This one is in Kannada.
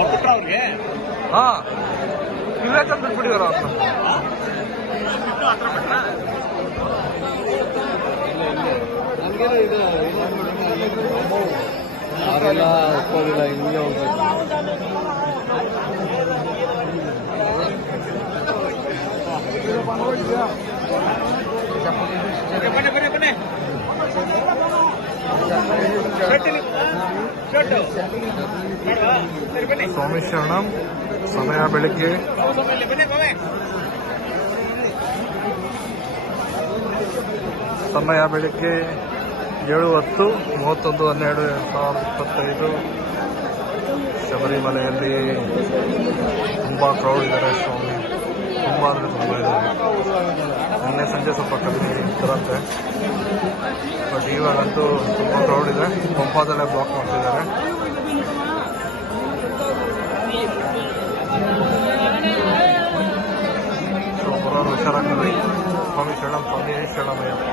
ಅವ್ರಿಗೆ ಹಾಂ ಇವರೇ ತಂದು ಬಿಟ್ಬಿಟ್ಟಿದಾರ ಅವರೆಲ್ಲ ಒಪ್ಪೋದಿಲ್ಲ ಹಿಂಗೆ ಹೋಗ್ಬೇಕು. ಸ್ವಾಮಿ ಶರಣಂ. ಸಮಯ ಬೆಳಿಗ್ಗೆ 7:10 31/12/2025. ಶಬರಿಮಲೆಯಲ್ಲಿ ತುಂಬ ಕ್ರೌಡ್ ಇದ್ದಾರೆ. ಸ್ವಾಮಿ ತುಂಬ ಅಂದರೆ ತುಂಬ ಇದ್ದಾರೆ. ನಿನ್ನೆ ಸಂಜೆ ಸ್ವಲ್ಪ ಕಡಿಮೆ ಇದ್ದರಂತೆ, ಬಟ್ ಇವಾಗಂತೂ ತುಂಬ ಕ್ರೌಡ್ ಇದೆ. ಪಂಪಾದಲ್ಲೇ ಬ್ಲಾಕ್ ಮಾಡ್ತಿದ್ದಾರೆ. ಸೊ ಬರೋರು ಹುಷಾರಾಗ್ತದೆ. ಸ್ವಾಮಿ ಶರಣಂ, ಸ್ವಾಮಿ ಶರಣಮಯ್ಯಪ್ಪ.